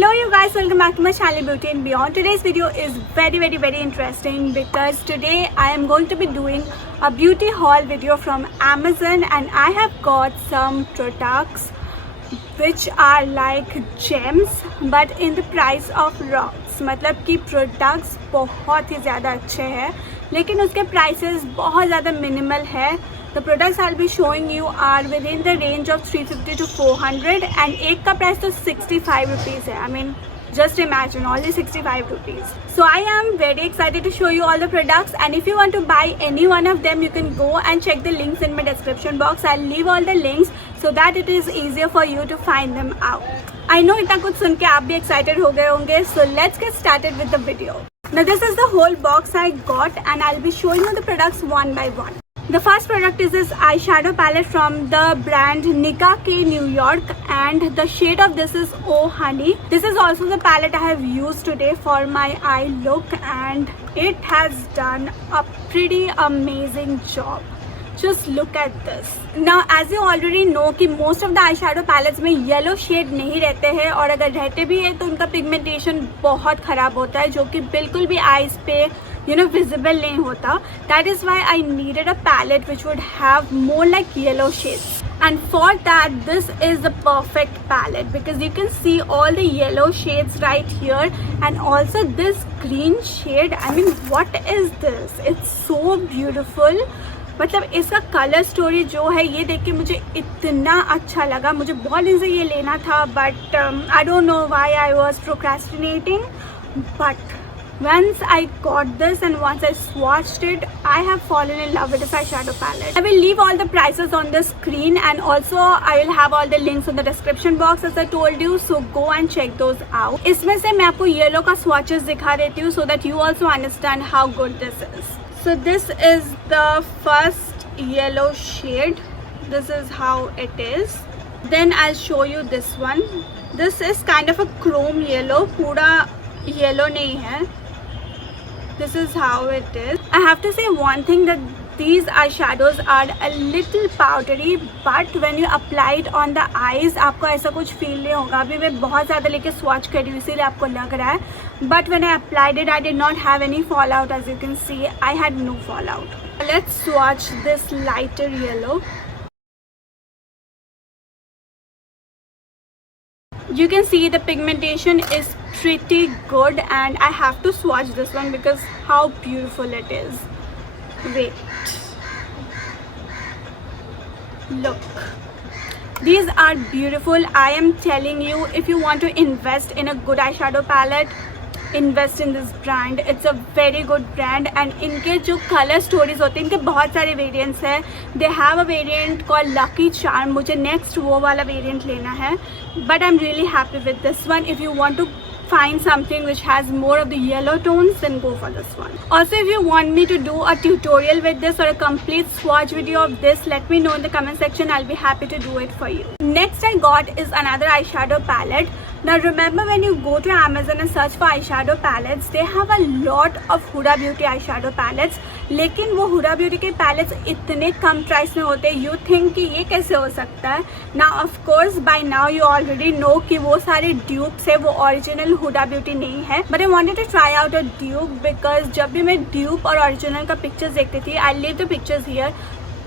Hello you guys, welcome back to my channel Beauty and Beyond. Today's video is very interesting because today I am going to be doing a beauty haul video from Amazon and I have got some products which are like gems but in the price of rocks. मतलब कि products बहुत ही ज़्यादा अच्छे हैं लेकिन उसके prices बहुत ज़्यादा minimal है. The products I'll be showing you are within the range of 350 to 400 and एक का price तो 65 rupees है. I mean just imagine, only 65 rupees. So I am very excited to show you all the products and if you want to buy any one of them you can go and check the links in my description box. I'll leave all the links so that it is easier for you to find them out. I know इतना कुछ सुन के आप भी excited हो गए होंगे. So let's get started with the video. Now this is the whole box I got and I'll be showing you the products one by one. The first product is this eyeshadow palette from the brand Nicka K New York and the shade of this is Oh Honey. This is also the palette I have used today for my eye look and it has done a pretty amazing job. Just look at this. Now as you already know कि most of the eyeshadow palettes में yellow shade नहीं रहते हैं और अगर रहते भी हैं तो उनका pigmentation बहुत ख़राब होता है जो कि बिल्कुल भी eyes पे visible नहीं होता. That is why I needed a palette which would have more like yellow shades. And for that this is the perfect palette because you can see all the yellow shades right here and also this green shade. I mean what is this? It's so beautiful. मतलब इसका colour story जो है ये देख के मुझे इतना अच्छा लगा. मुझे बहुत दिन से ये लेना था but I don't know why I was procrastinating but once I got this and once I swatched it, I have fallen in love with this eyeshadow palette. I will leave all the prices on the screen and also I will have all the links in the description box as I told you, so go and check those out. इसमें से मैं आपको yellow का swatches दिखा देती हूँ so that you also understand how good this is. So this is the first yellow shade. This is how it is. Then I'll show you this one. This is kind of a chrome yellow. पूरा yellow नहीं है. This is how it is. I have to say one thing that these eyeshadows are a little powdery but when you apply it on the eyes आपको ऐसा कुछ feel नहीं होगा. अभी मैं बहुत ज़्यादा लेके swatch कर रही हूँ इसीलिए आपको लग रहा है. But when I applied it I did not have any fallout. As you can see I had no fallout. Let's swatch this lighter yellow. You can see the pigmentation is pretty good and I have to swatch this one because how beautiful it is. Wait, look, these are beautiful. I am telling you, if you want to invest in a good eyeshadow palette, invest in this brand. It's a very good brand and इनके जो color stories होते हैं इनके बहुत सारे variants हैं. They have a variant called Lucky Charm. मुझे next वो वाला variant लेना है but I'm really happy with this one. If you want to find something which has more of the yellow tones then go for this one. Also if you want me to do a tutorial with this or a complete swatch video of this, let me know in the comment section. I'll be happy to do it for you. Next I got is another eyeshadow palette. Now remember when you go to Amazon and search for eyeshadow palettes, they have a lot of Huda Beauty eyeshadow palettes. लेकिन वो Huda Beauty के palettes इतने कम price में होते हैं. You think कि ये कैसे हो सकता है? Now of course by now you already know कि वो सारे dupes है, वो original Huda Beauty नहीं है. But I wanted to try out a dupe because जब भी मैं dupe और original का pictures देखती थी, I'll leave the pictures here.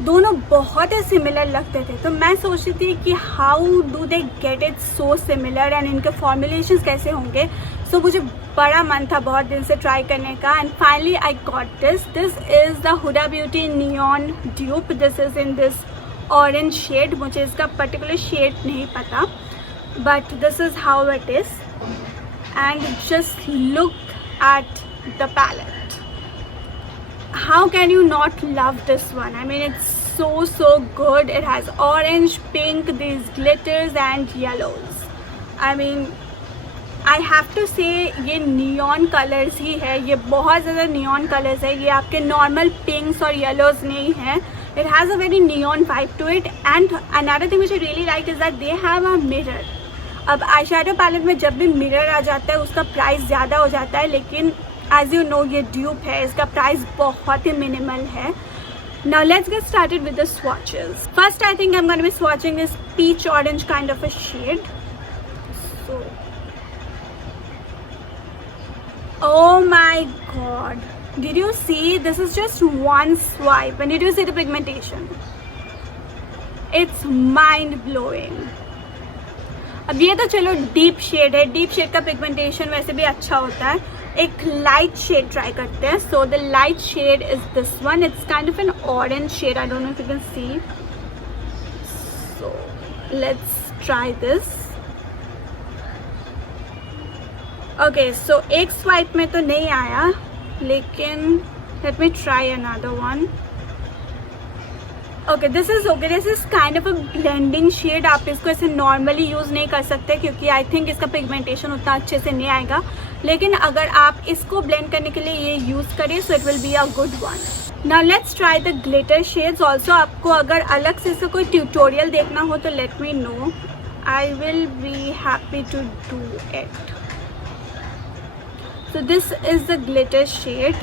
दोनों बहुत ही सिमिलर लगते थे तो मैं सोचती थी कि how do they get it so similar and इनके फॉर्मुलेशंस कैसे होंगे. सो मुझे बड़ा मन था बहुत दिन से ट्राई करने का and finally I got this. This is the Huda Beauty neon dupe. This is in this orange shade. मुझे इसका पर्टिकुलर शेड नहीं पता but this is how it is and just look at the palette. How can you not love this one? I mean it's so good. It has orange, pink, these glitters and yellows. I mean I have to say ये neon colors ही है. ये बहुत ज़्यादा neon colors है. ये आपके normal pinks और yellows नहीं है. It has a very neon vibe to it and another thing which I really liked is that they have a mirror. अब eyeshadow palette में जब भी mirror आ जाता है उसका price ज़्यादा हो जाता है लेकिन as you know ये dupe है, इसका price बहुत ही minimal है. Now let's get started with the swatches. First I think I'm going to be swatching this peach orange kind of a shade. So Oh my god, did you see? This is just one swipe and did you see the pigmentation? It's mind blowing. अब ये तो चलो deep shade है, deep shade का pigmentation वैसे भी अच्छा होता है. एक लाइट शेड ट्राई करते हैं. So the light shade is this one. It's kind of an orange shade. I don't know if you can see. So let's try this. Okay, so एक स्वाइप में तो नहीं आया, लेकिन let me try another one. Okay, this is kind of a blending shade. आप इसको ऐसे normally use नहीं कर सकते क्योंकि आई थिंक इसका पिगमेंटेशन उतना अच्छे से नहीं आएगा. लेकिन अगर आप इसको ब्लेंड करने के लिए ये यूज़ करें so it will be a good one. Now let's try the glitter shades also. आपको अगर अलग से इसका कोई ट्यूटोरियल देखना हो तो let me know. I will be happy to do it. So this is the glitter shade.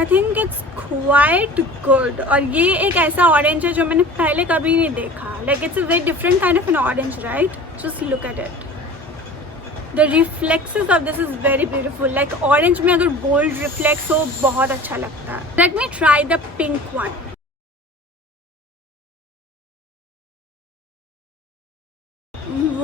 I think it's quite good. और ये एक ऐसा ऑरेंज है जो मैंने पहले कभी नहीं देखा. Like it's a very different kind of an orange, right? Just look at it. The reflexes of this is very beautiful. Like orange में अगर bold reflex हो बहुत अच्छा लगता है. Let me try the pink one.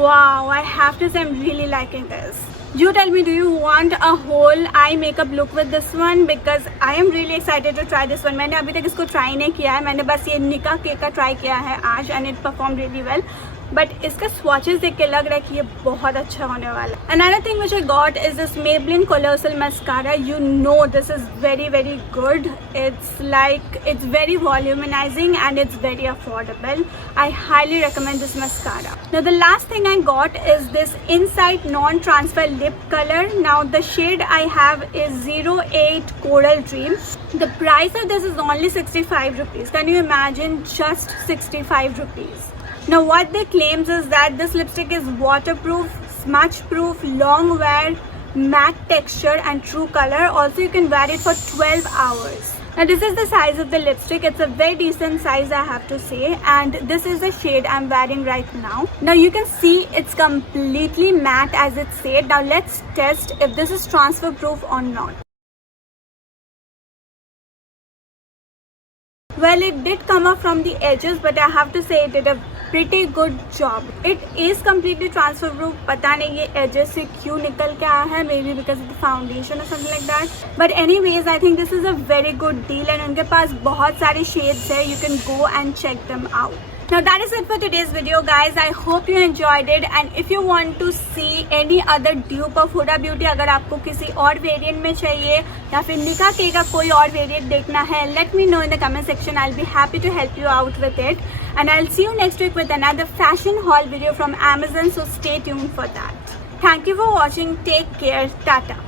Wow, I have to say I'm really liking this. You tell me, do you want a whole eye makeup look with this one? Because I am really excited to try this one. मैंने अभी तक इसको try नहीं किया है. मैंने बस ये निका केक का try किया है आज and it performed really well. But इसका swatches देख के लग रहा है कि ये बहुत अच्छा होने वाला है. Another thing which I got is this Maybelline Colossal Mascara. You know this is very very good. It's very volumizing and it's very affordable. I highly recommend this mascara. Now the last thing I got is this Insight Non-Transfer Lip Color. Now the shade I have is 08 Coral Dream. The price of this is only 65 rupees. Can you imagine? Just 65 rupees. Now what they claims is that this lipstick is waterproof, smudge proof, long wear, matte texture and true color. Also you can wear it for 12 hours. Now this is the size of the lipstick. It's a very decent size I have to say, and this is the shade I'm wearing right now. Now you can see it's completely matte as it said. Now let's test if this is transfer proof or not. Well, it did come up from the edges, but I have to say it did a pretty good job. It is completely transfer proof. पता नहीं ये edges से क्यों निकल के आया है. Maybe because of the foundation or something like that. But anyways, I think this is a very good deal and उनके पास बहुत सारे shades है. You can go and check them out. Now that is it for today's video guys. I hope you enjoyed it, and if you want to see any other dupe of Huda Beauty, अगर आपको किसी और variant में चाहिए या फिर निका के का कोई और वेरिएंट देखना है, let me know in the comment section. I'll be happy to help you out with it, and I'll see you next week with another fashion haul video from Amazon, so stay tuned for that. Thank you for watching. Take care. Tata.